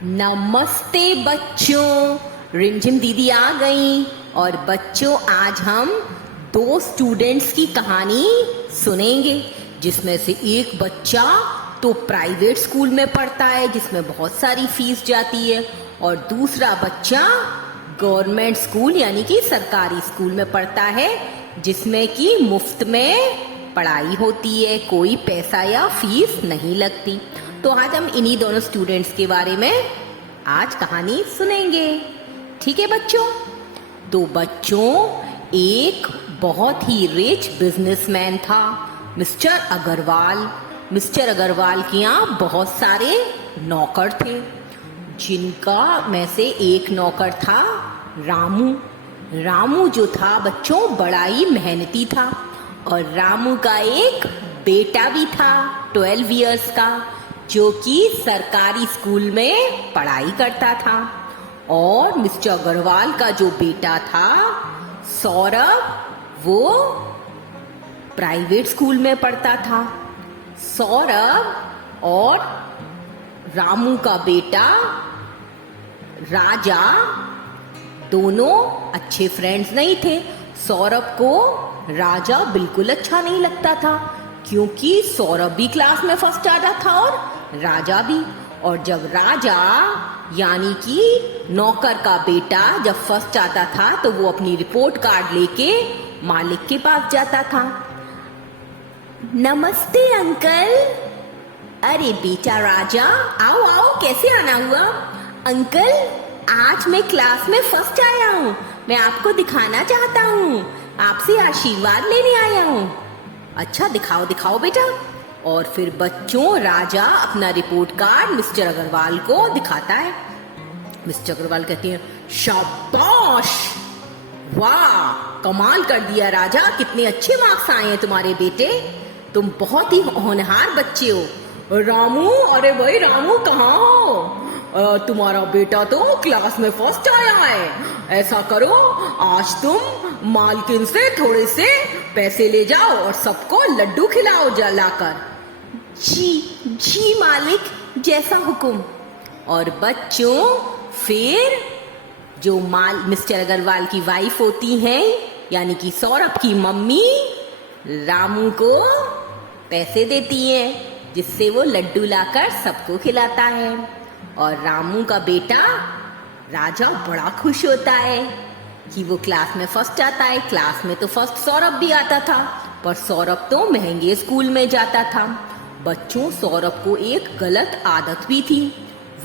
नमस्ते बच्चों, रिमझिम दीदी आ गई। और बच्चों, आज हम दो स्टूडेंट्स की कहानी सुनेंगे, जिसमें से एक बच्चा तो प्राइवेट स्कूल में पढ़ता है जिसमें बहुत सारी फीस जाती है, और दूसरा बच्चा गवर्नमेंट स्कूल यानी कि सरकारी स्कूल में पढ़ता है जिसमें कि मुफ्त में पढ़ाई होती है, कोई पैसा या फीस नहीं लगती। तो आज हम इन्हीं दोनों स्टूडेंट्स के बारे में आज कहानी सुनेंगे। ठीक है बच्चों? तो बच्चों, एक बहुत ही रिच बिजनेसमैन था, मिस्टर अग्रवाल। मिस्टर अग्रवाल के यहाँ बहुत सारे नौकर थे, जिनका में से एक नौकर था रामू। रामू जो था बच्चों बड़ा ही मेहनती था, और रामू का एक बेटा भी था 12 इयर्स का, जो कि सरकारी स्कूल में पढ़ाई करता था। और मिस्टर अग्रवाल का जो बेटा था सौरभ, वो प्राइवेट स्कूल में पढ़ता था। सौरभ और रामू का बेटा राजा दोनों अच्छे फ्रेंड्स नहीं थे। सौरभ को राजा बिल्कुल अच्छा नहीं लगता था, क्योंकि सौरभ भी क्लास में फर्स्ट आता था और राजा भी। और जब राजा यानी कि नौकर का बेटा जब फर्स्ट आता था तो वो अपनी रिपोर्ट कार्ड लेके मालिक के पास जाता था। नमस्ते अंकल। अरे बेटा राजा, आओ आओ, कैसे आना हुआ? अंकल, आज मैं क्लास में फर्स्ट आया हूँ, मैं आपको दिखाना चाहता हूँ, आपसे आशीर्वाद लेने आया हूँ। अच्छा, दिखाओ दिखाओ बेटा। और फिर बच्चों, राजा अपना रिपोर्ट कार्ड मिस्टर अग्रवाल को दिखाता है। मिस्टर अग्रवाल कहते हैं, शाबाश, वाह, कमाल कर दिया राजा, कितने अच्छे मार्क्स आए हैं तुम्हारे बेटे, तुम बहुत ही होनहार बच्चे हो। रामू, अरे भाई रामू, कहाँ हो? तुम्हारा बेटा तो क्लास में फर्स्ट आया है। ऐसा करो, आज तुम मालकिन से थोड़े से पैसे ले जाओ और सबको लड्डू खिलाओ जलाकर। जी मालिक, जैसा हुक्म। और बच्चों, फिर जो मिस्टर अग्रवाल की वाइफ होती हैं, यानी कि सौरभ की मम्मी, रामू को पैसे देती हैं, जिससे वो लड्डू लाकर सबको खिलाता है। और रामू का बेटा राजा बड़ा खुश होता है कि वो क्लास में फर्स्ट आता है। क्लास में तो फर्स्ट सौरभ भी आता था, पर सौरभ तो महंगे स्कूल में जाता था। बच्चों, सौरभ को एक गलत आदत भी थी,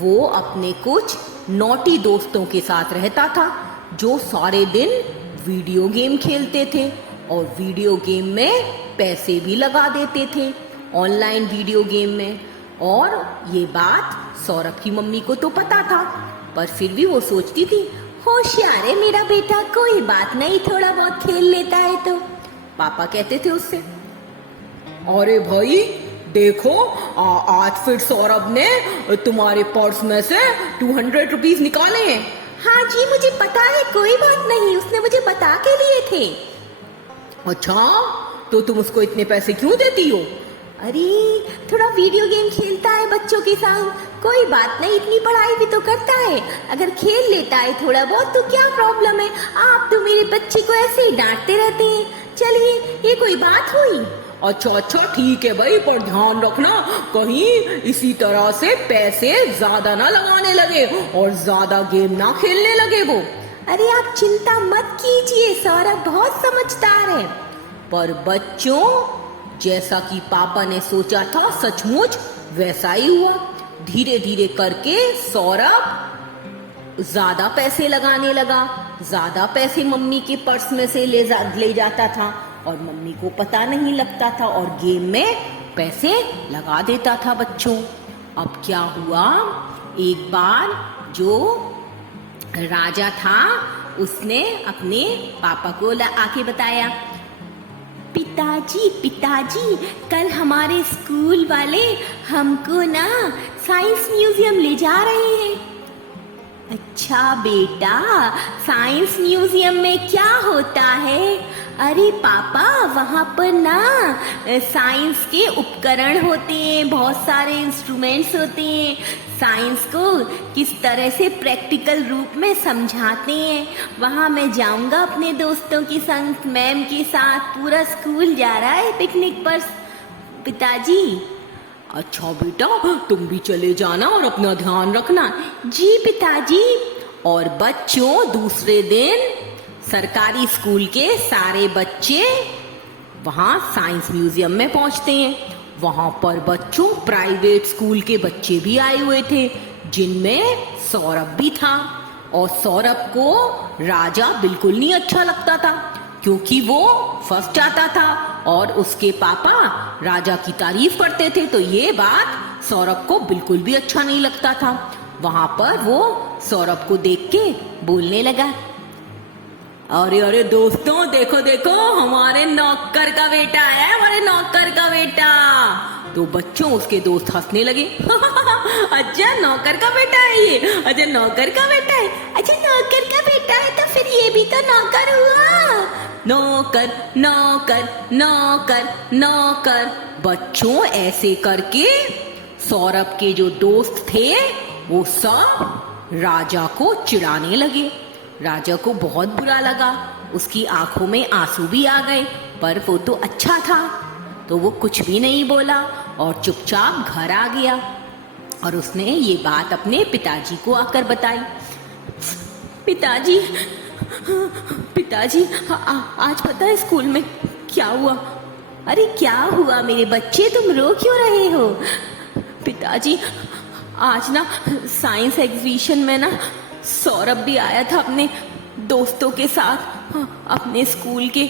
वो अपने कुछ नॉटी दोस्तों के साथ रहता था, जो सारे दिन वीडियो गेम खेलते थे और वीडियो गेम में पैसे भी लगा देते थे, ऑनलाइन वीडियो गेम में। और ये बात सौरभ की मम्मी को तो पता था, पर फिर भी वो सोचती थी, होशियार है मेरा बेटा, कोई बात नहीं, थोड़ा बहुत खेल लेता है तो। पापा कहते थे उससे, अरे भाई देखो, आज फिर सौरभ ने तुम्हारे पर्स में से 200 रुपीज निकाले हैं। हाँ जी, मुझे पता है, कोई बात नहीं, उसने मुझे बता के लिए थे। अच्छा, तो तुम उसको इतने पैसे क्यों देती हो? अरे थोड़ा वीडियो गेम खेलता है बच्चों के साथ, कोई बात नहीं, इतनी पढ़ाई भी तो करता है, अगर खेल लेता है थोड़ा बहुत तो क्या प्रॉब्लम है? आप तो मेरे बच्चे को ऐसे ही डांटते रहते हैं, चलिए, ये कोई बात हुई? अच्छा ठीक है भाई, पर ध्यान रखना कहीं इसी तरह से पैसे ज्यादा ना लगाने लगे और ज्यादा गेम ना खेलने लगे वो। अरे आप चिंता मत कीजिए, सौरभ बहुत समझदार है। पर बच्चों, जैसा कि पापा ने सोचा था सचमुच वैसा ही हुआ। धीरे धीरे करके सौरभ ज्यादा पैसे लगाने लगा, ज्यादा पैसे मम्मी के पर्स में से ले जाता था, और मम्मी को पता नहीं लगता था, और गेम में पैसे लगा देता था बच्चों। अब क्या हुआ, एक बार जो राजा था उसने अपने पापा को आके बताया, पिताजी, कल हमारे स्कूल वाले हमको ना साइंस म्यूजियम ले जा रहे हैं। अच्छा बेटा, साइंस म्यूजियम में क्या होता है? अरे पापा, वहाँ पर ना साइंस के उपकरण होते हैं, बहुत सारे इंस्ट्रूमेंट्स होते हैं। साइंस को किस तरह से प्रैक्टिकल रूप में समझाते हैं। वहाँ मैं जाऊँगा अपने दोस्तों के संग, मैम के साथ। पूरा स्कूल जा रहा है पिकनिक पर पिताजी। अच्छा बेटा, तुम भी चले जाना और अपना ध्यान रखना। जी पिताजी। और बच्चों, दूसरे दिन सरकारी स्कूल के सारे बच्चे वहाँ साइंस म्यूजियम में पहुँचते हैं। वहाँ पर बच्चों प्राइवेट स्कूल के बच्चे भी आए हुए थे, जिनमें सौरभ भी था। और सौरभ को राजा बिल्कुल नहीं अच्छा लगता था, क्योंकि वो फर्स्ट आता था और उसके पापा राजा की तारीफ करते थे। तो ये बात सौरभ को बिल्कुल भी अच्छा नहीं लगता था। वहां पर वो सौरभ को देख के बोलने लगा, अरे अरे दोस्तों, देखो देखो, हमारे नौकर का बेटा आया है, हमारे नौकर का बेटा। तो बच्चों, उसके दोस्त हंसने लगे। अच्छा, नौकर का बेटा है ये? अच्छा, नौकर का बेटा है? अच्छा, नौकर का बेटा है तो फिर ये भी तो नौकर हुआ। नौकर नौकर नौकर नौकर। बच्चों, ऐसे करके सौरभ के जो दोस्त थे वो सब राजा को चिढ़ाने लगे। राजा को बहुत बुरा लगा, उसकी आंखों में आंसू भी आ गए, पर वो तो अच्छा था, तो वो कुछ भी नहीं बोला और चुपचाप घर आ गया। और उसने ये बात अपने पिताजी को आकर बताई। पिताजी, पिताजी, आज पता है स्कूल में क्या हुआ? अरे क्या हुआ मेरे बच्चे, तुम रो क्यों रहे हो? पिताजी, आज ना साइंस एग्जीबिशन में ना सौरभ भी आया था अपने दोस्तों के साथ, अपने स्कूल के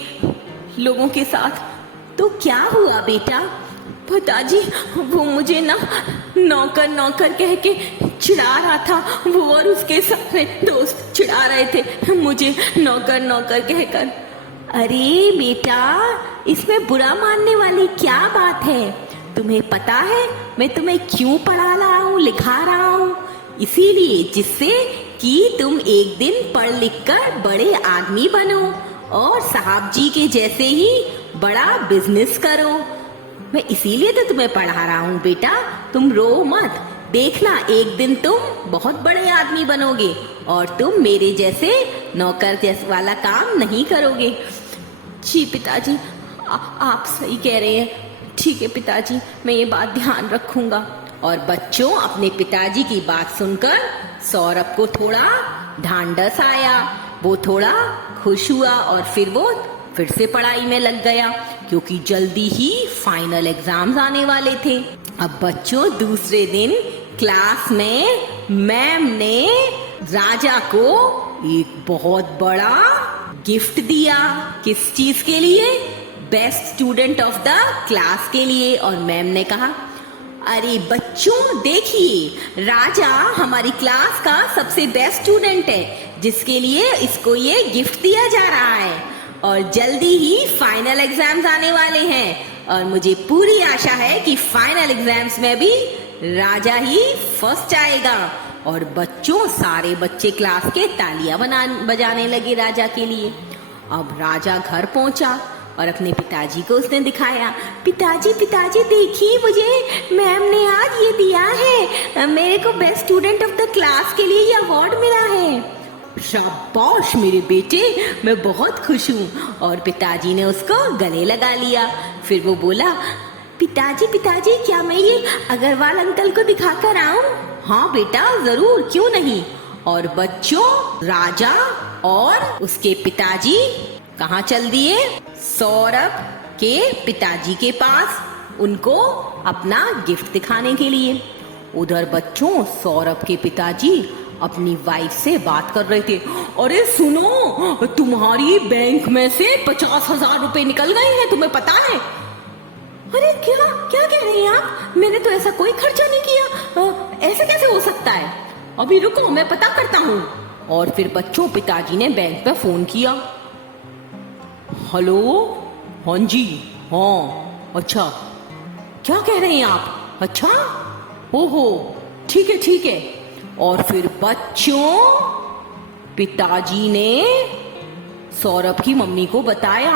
लोगों के साथ। तो क्या हुआ बेटा? पिताजी, वो मुझे ना नौकर नौकर कह के चिढ़ा रहा था। वो और उसके सारे दोस्त चिढ़ा रहे थे मुझे नौकर नौकर कहकर। अरे बेटा, इसमें बुरा मानने वाली क्या बात है? तुम्हें पता है मैं तुम्हें क्यों पढ़ा रहा हूँ, लिखा रहा हूँ? इसीलिए, जिससे कि तुम एक दिन पढ़ लिख कर बड़े आदमी बनो और साहब जी के जैसे ही बड़ा बिजनेस करो। मैं इसीलिए तो तुम्हें पढ़ा रहा हूँ बेटा, तुम रो मत। देखना, एक दिन तुम बहुत बड़े आदमी बनोगे और तुम मेरे जैसे नौकर जैसे वाला काम नहीं करोगे। जी पिताजी, आप सही कह रहे हैं। ठीक है पिताजी, मैं ये बात ध्यान रखूंगा। और बच्चों, अपने पिताजी की बात सुनकर सौरभ को थोड़ा ढांढस आया, वो थोड़ा खुश हुआ और फिर वो फिर से पढ़ाई में लग गया, क्योंकि जल्दी ही फाइनल एग्जाम्स आने वाले थे। अब बच्चों, दूसरे दिन क्लास में मैम ने राजा को एक बहुत बड़ा गिफ्ट दिया। किस चीज के लिए? Best student of the class के लिए। और मैम ने कहा, अरे बच्चों देखिए, राजा हमारी क्लास का सबसे बेस्ट स्टूडेंट है, जिसके लिए इसको ये गिफ्ट दिया जा रहा है। और जल्दी ही फाइनल एग्जाम्स आने वाले हैं और मुझे पूरी आशा है कि फाइनल एग्जाम्स में भी राजा ही फर्स्ट आएगा। और बच्चों, सारे बच्चे क्लास के तालियां बजाने लगे राजा के लिए। अब राजा घर पहुंचा और अपने पिताजी को उसने दिखाया। पिताजी, पिताजी देखिए, मुझे मैम ने आज ये दिया है, मेरे को best student of the class के लिए ये अवार्ड मिला है। शाबाश मेरे बेटे, मैं बहुत खुश हूँ। और पिताजी ने उसको गले लगा लिया। फिर वो बोला, पिताजी, पिताजी, क्या मैं ये अग्रवाल अंकल को दिखा कर आऊं? हाँ बेटा, जरूर, क्यों नहीं। और बच्चों, राजा और उसके पिताजी कहाँ चल दिए? सौरभ के पिताजी के पास, उनको अपना गिफ्ट दिखाने के लिए। उधर बच्चों, सौरभ के पिताजी अपनी वाइफ से बात कर रहे थे। अरे सुनो, तुम्हारी बैंक में से 50,000 रुपए निकल गए हैं, तुम्हें पता है? अरे क्या क्या कह रही हैं आप? मैंने तो ऐसा कोई खर्चा नहीं किया। ऐसे कैसे हो सकता है? अभी रुको, मैं पता करता हूँ। और फिर बच्चों, पिताजी ने बैंक पे फोन किया। हेलो, हाँ जी, हाँ, अच्छा, क्या कह रहे हैं आप? अच्छा, ओहो, ठीक है ठीक है। और फिर बच्चों पिताजी ने सौरभ की मम्मी को बताया,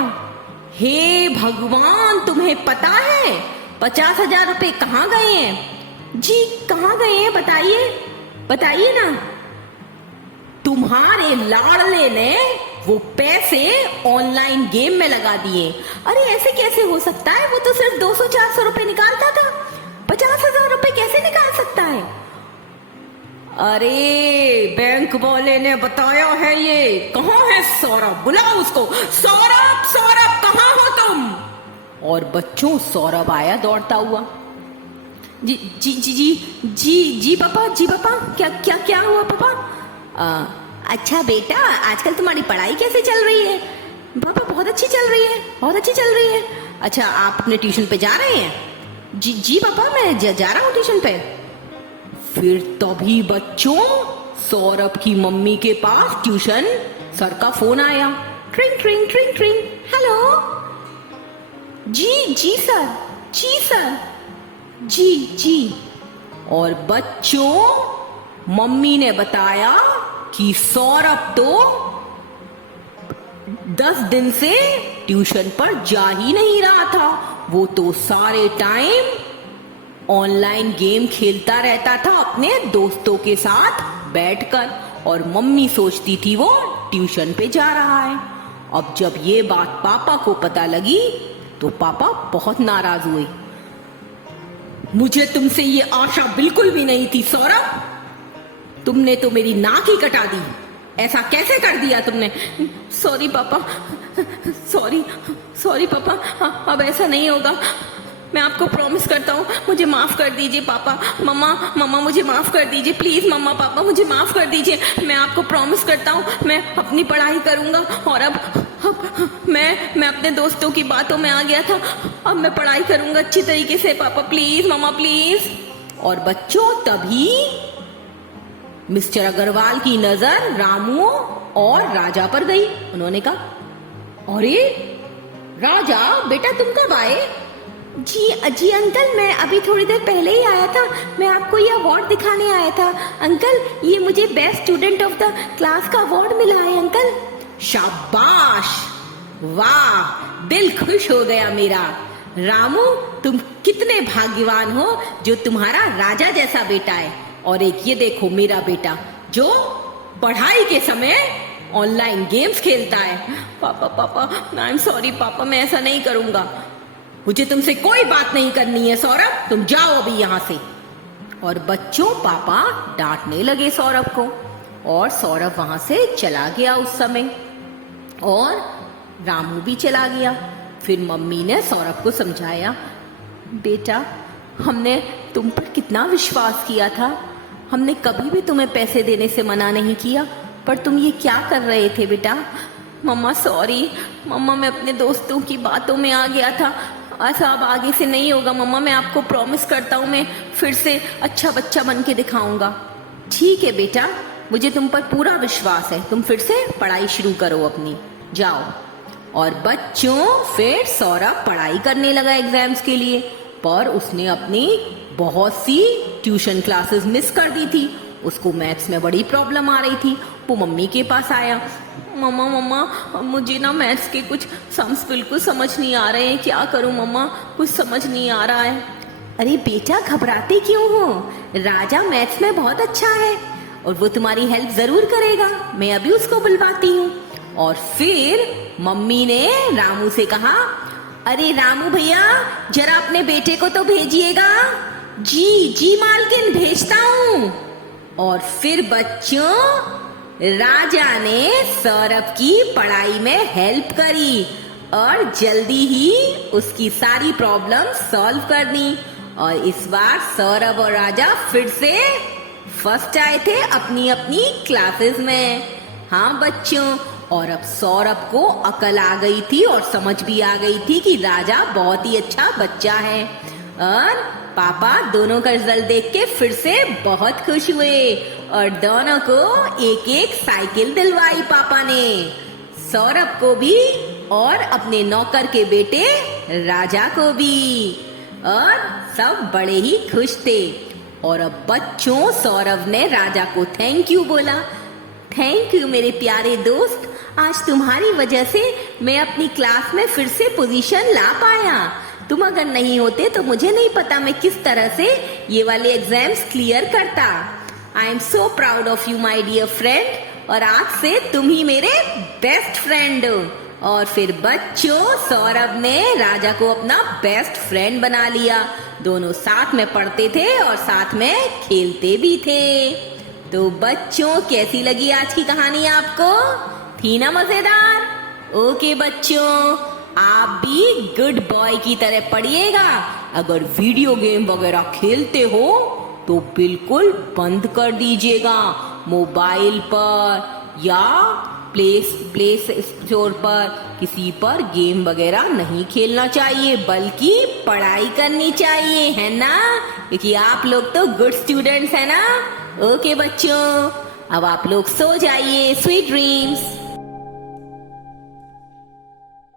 हे भगवान, तुम्हें पता है 50,000 रुपए कहाँ गए हैं? जी कहाँ गए हैं बताइए, बताइए ना। तुम्हारे लाडले ने वो पैसे ऑनलाइन गेम में लगा दिए। अरे ऐसे कैसे हो सकता है, वो तो सिर्फ 200-400 रुपए निकालता था, 50,000 रुपए कैसे निकाल सकता है? अरे बैंक वाले ने बताया है। ये कहाँ है सौरभ? बुलाओ उसको। सौरभ, सौरभ कहाँ हो तुम? और बच्चों सौरभ आया दौड़ता हुआ। जी जी जी जी जी जी पापा, जी पापा, क्या क्या क्या हुआ पापा? अच्छा बेटा, आजकल तुम्हारी पढ़ाई कैसे चल रही है? पापा बहुत अच्छी चल रही है, बहुत अच्छी चल रही है। अच्छा आप अपने ट्यूशन पे जा रहे हैं? जी जी पापा, मैं जा रहा हूँ ट्यूशन पे। फिर तभी बच्चों सौरभ की मम्मी के पास ट्यूशन सर का फोन आया। ट्रिंग ट्रिंग ट्रिंग ट्रिंग। हेलो। जी जी सर, जी सर, जी जी। और बच्चों मम्मी ने बताया कि सौरभ तो 10 दिन से ट्यूशन पर जा ही नहीं रहा था। वो तो सारे टाइम ऑनलाइन गेम खेलता रहता था अपने दोस्तों के साथ बैठकर, और मम्मी सोचती थी वो ट्यूशन पे जा रहा है। अब जब ये बात पापा को पता लगी तो पापा बहुत नाराज हुए। मुझे तुमसे ये आशा बिल्कुल भी नहीं थी सौरभ, तुमने तो मेरी नाक ही कटा दी। ऐसा कैसे कर दिया तुमने? सॉरी पापा, सॉरी सॉरी पापा, अब ऐसा नहीं होगा। मैं आपको प्रॉमिस करता हूँ, मुझे माफ कर दीजिए पापा। मम्मा, मम्मा मुझे माफ कर दीजिए प्लीज। मम्मा पापा मुझे माफ कर दीजिए। मैं आपको प्रॉमिस करता हूँ मैं अपनी पढ़ाई करूंगा। और अब मैं अपने दोस्तों की बातों में आ गया था, अब मैं पढ़ाई करूंगा अच्छी तरीके से। पापा प्लीज, मम्मा प्लीज। और बच्चों तभी मिस्टर अग्रवाल की नजर रामू और राजा पर गई। उन्होंने कहा, अरे राजा बेटा तुम कब आए? जी अंकल, मैं अभी थोड़ी देर पहले ही आया था। मैं आपको ये अवार्ड दिखाने आया था अंकल। ये मुझे best student of the class का अवार्ड मिला है अंकल। शाबाश, वाह, दिल खुश हो गया मेरा। रामू तुम कितने भाग्यवान हो जो तुम्हारा राजा जैसा बेटा है। और एक ये देखो मेरा बेटा जो पढ़ाई के समय ऑनलाइन गेम्स खेलता है। पापा पापा आई एम सॉरी पापा, मैं ऐसा नहीं करूंगा। मुझे तुमसे कोई बात नहीं करनी है सौरभ, तुम जाओ अभी यहाँ से। और बच्चों पापा डांटने लगे सौरभ को, और सौरभ वहां से चला गया उस समय, और रामू भी चला गया। फिर मम्मी ने सौरभ को समझाया, बेटा हमने तुम पर कितना विश्वास किया था, हमने कभी भी तुम्हें पैसे देने से मना नहीं किया, पर तुम ये क्या कर रहे थे बेटा? मम्मा सॉरी मम्मा, मैं अपने दोस्तों की बातों में आ गया था। ऐसा अब आगे से नहीं होगा मम्मा, मैं आपको प्रॉमिस करता हूँ मैं फिर से अच्छा बच्चा बन के दिखाऊंगा। ठीक है बेटा, मुझे तुम पर पूरा विश्वास है, तुम फिर से पढ़ाई शुरू करो अपनी, जाओ। और बच्चों फिर सौरभ पढ़ाई करने लगा एग्जाम्स के लिए, पर उसने अपनी बहुत सी ट्यूशन क्लासेस मिस कर दी थी। उसको मैथ्स में बड़ी प्रॉब्लम आ रही थी। वो मम्मी के पास आया, मम्मा मम्मा मुझे ना मैथ्स के कुछ सम्स बिल्कुल समझ नहीं आ रहे हैं, क्या करूं मम्मा, कुछ समझ नहीं आ रहा है। अरे बेटा घबराते क्यों हो, राजा मैथ्स में बहुत अच्छा है और वो तुम्हारी हेल्प जरूर करेगा, मैं अभी उसको बुलवाती हूँ। और फिर मम्मी ने रामू से कहा, अरे रामू भैया जरा अपने बेटे को तो भेजिएगा। जी जी मालकिन, भेजता हूँ। और फिर बच्चों राजा ने सौरभ की पढ़ाई में हेल्प करी और जल्दी ही उसकी सारी प्रॉब्लम सॉल्व कर दी। और इस बार सौरभ और राजा फिर से फर्स्ट आए थे अपनी अपनी क्लासेस में। हाँ बच्चों, और अब सौरभ को अकल आ गई थी और समझ भी आ गई थी कि राजा बहुत ही अच्छा बच्चा है। और पापा दोनों का रिजल्ट देख के फिर से बहुत खुश हुए और दोनों को एक एक साइकिल दिलवाई पापा ने, सौरभ को भी और अपने नौकर के बेटे राजा को भी। और सब बड़े ही खुश थे। और अब बच्चों सौरभ ने राजा को थैंक यू बोला। थैंक यू मेरे प्यारे दोस्त, आज तुम्हारी वजह से मैं अपनी क्लास में फिर से पोजीशन ला पाया। तुम अगर नहीं होते तो मुझे नहीं पता मैं किस तरह से ये वाले एग्जाम्स क्लियर करता। I am so proud of you my dear friend, और आज से तुम ही मेरे बेस्ट फ्रेंड हो। और फिर बच्चों सौरभ ने राजा को अपना बेस्ट फ्रेंड बना लिया। दोनों साथ में पढ़ते थे और साथ में खेलते भी थे। तो बच्चों कैसी लगी आज की कहानी आपको? थी ना मजेदार? ओके बच्चों, आप भी गुड बॉय की तरह पढ़िएगा। अगर वीडियो गेम वगैरह खेलते हो तो बिल्कुल बंद कर दीजिएगा। मोबाइल पर या प्ले स्टोर पर किसी पर गेम वगैरह नहीं खेलना चाहिए, बल्कि पढ़ाई करनी चाहिए, है ना? क्योंकि आप लोग तो गुड स्टूडेंट्स है ना। ओके बच्चों, अब आप लोग सो जाइए। Sweet dreams.